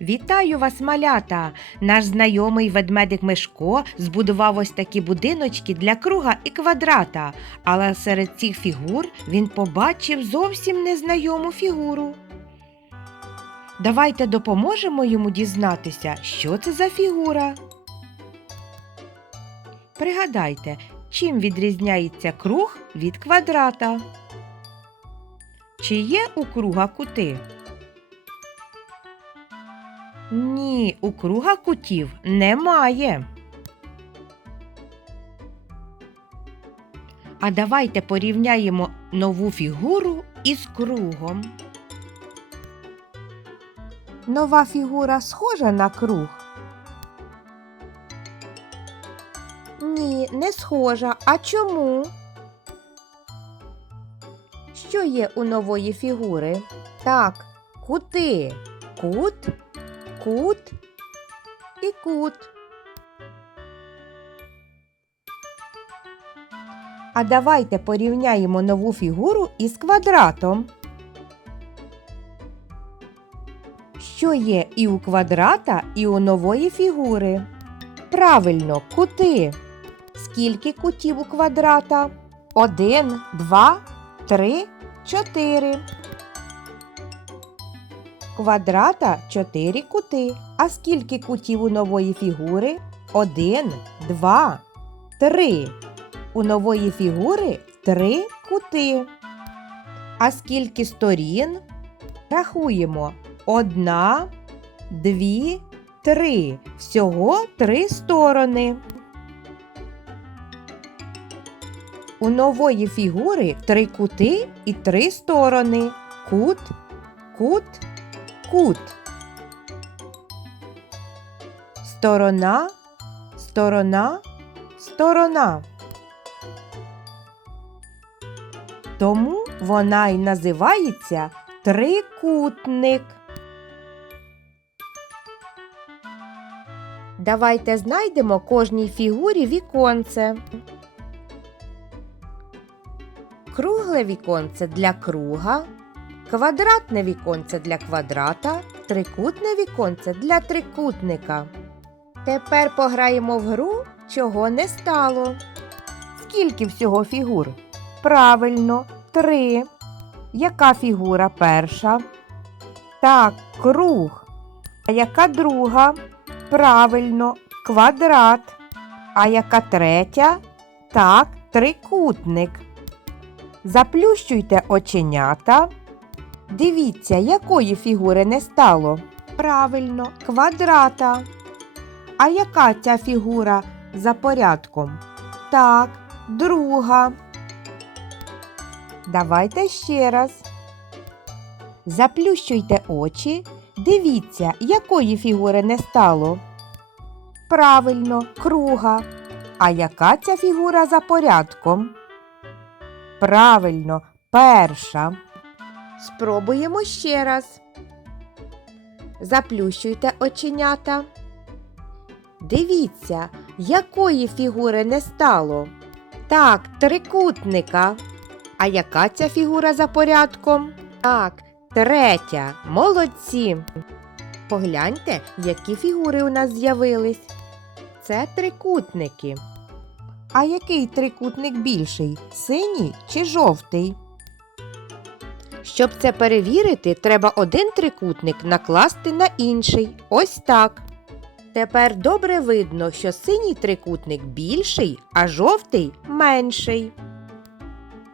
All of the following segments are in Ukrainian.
Вітаю вас, малята! Наш знайомий ведмедик Мишко збудував ось такі будиночки для круга і квадрата, але серед цих фігур він побачив зовсім незнайому фігуру. Давайте допоможемо йому дізнатися, що це за фігура. Пригадайте, чим відрізняється круг від квадрата. Чи є у круга кути? Ні, у круга кутів немає. А давайте порівняємо нову фігуру із кругом. Нова фігура схожа на круг. Ні, не схожа. А чому? Що є у нової фігури? Так, кути. Кут, кут і кут. А давайте порівняємо нову фігуру із квадратом. Що є і у квадрата, і у нової фігури? Правильно, кути. Скільки кутів у квадрата? Один, два, три, чотири. Квадрата чотири кути. А скільки кутів у нової фігури? Один, два, три. У нової фігури три кути. А скільки сторін? Рахуємо. Одна, дві, три. Всього три сторони. У нової фігури три кути і три сторони. Кут, кут, кут. Сторона, сторона, сторона. Тому вона й називається трикутник. Давайте знайдемо кожній фігурі віконце. Кругле віконце для круга, квадратне віконце для квадрата, трикутне віконце для трикутника. Тепер пограємо в гру, чого не стало. Скільки всього фігур? Правильно, три. Яка фігура перша? Так, круг. А яка друга? Правильно, квадрат. А яка третя? Так, трикутник. Заплющуйте оченята. Дивіться, якої фігури не стало. Правильно, квадрата. А яка ця фігура за порядком? Так, друга. Давайте ще раз. Заплющуйте очі. Дивіться, якої фігури не стало. Правильно, круга. А яка ця фігура за порядком? Правильно, перша. Спробуємо ще раз. Заплющуйте оченята. Дивіться, якої фігури не стало. Так, трикутника. А яка ця фігура за порядком? Так, третя. Молодці. Погляньте, які фігури у нас з'явились. Це трикутники. А який трикутник більший? Синій чи жовтий? Щоб це перевірити, треба один трикутник накласти на інший. Ось так. Тепер добре видно, що синій трикутник більший, а жовтий менший.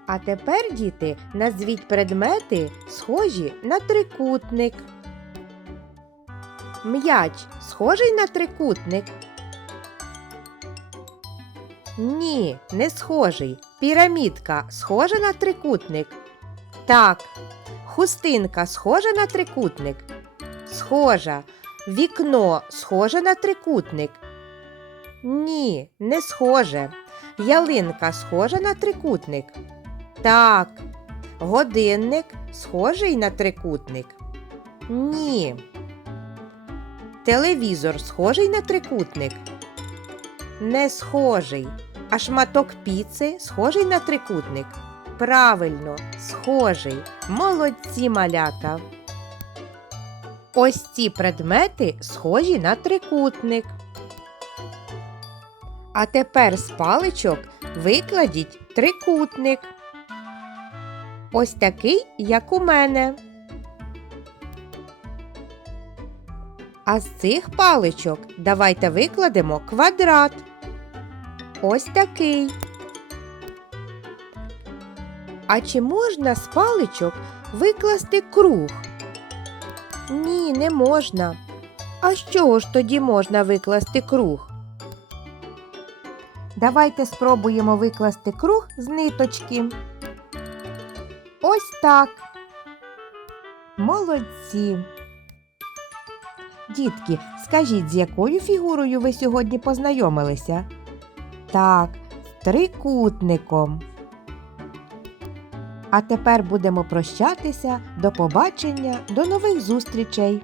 А тепер, діти, назвіть предмети, схожі на трикутник. М'яч схожий на трикутник. Ні, не схожий. Пірамідка схожа на трикутник. Так. Хустинка схожа на трикутник. Схожа. Вікно схоже на трикутник. Ні, не схоже. Ялинка схожа на трикутник. Так. Годинник схожий на трикутник. Ні. Телевізор схожий на трикутник. Не схожий. А шматок піци схожий на трикутник. Правильно, схожий. Молодці малята. Ось ці предмети схожі на трикутник. А тепер з паличок викладіть трикутник. Ось такий, як у мене. А з цих паличок давайте викладемо квадрат. Ось такий. А чи можна з паличок викласти круг? Ні, не можна. А з чого ж тоді можна викласти круг? Давайте спробуємо викласти круг з ниточки. Ось так. Молодці. Дітки, скажіть, з якою фігурою ви сьогодні познайомилися? Так, з трикутником. А тепер будемо прощатися. До побачення, до нових зустрічей!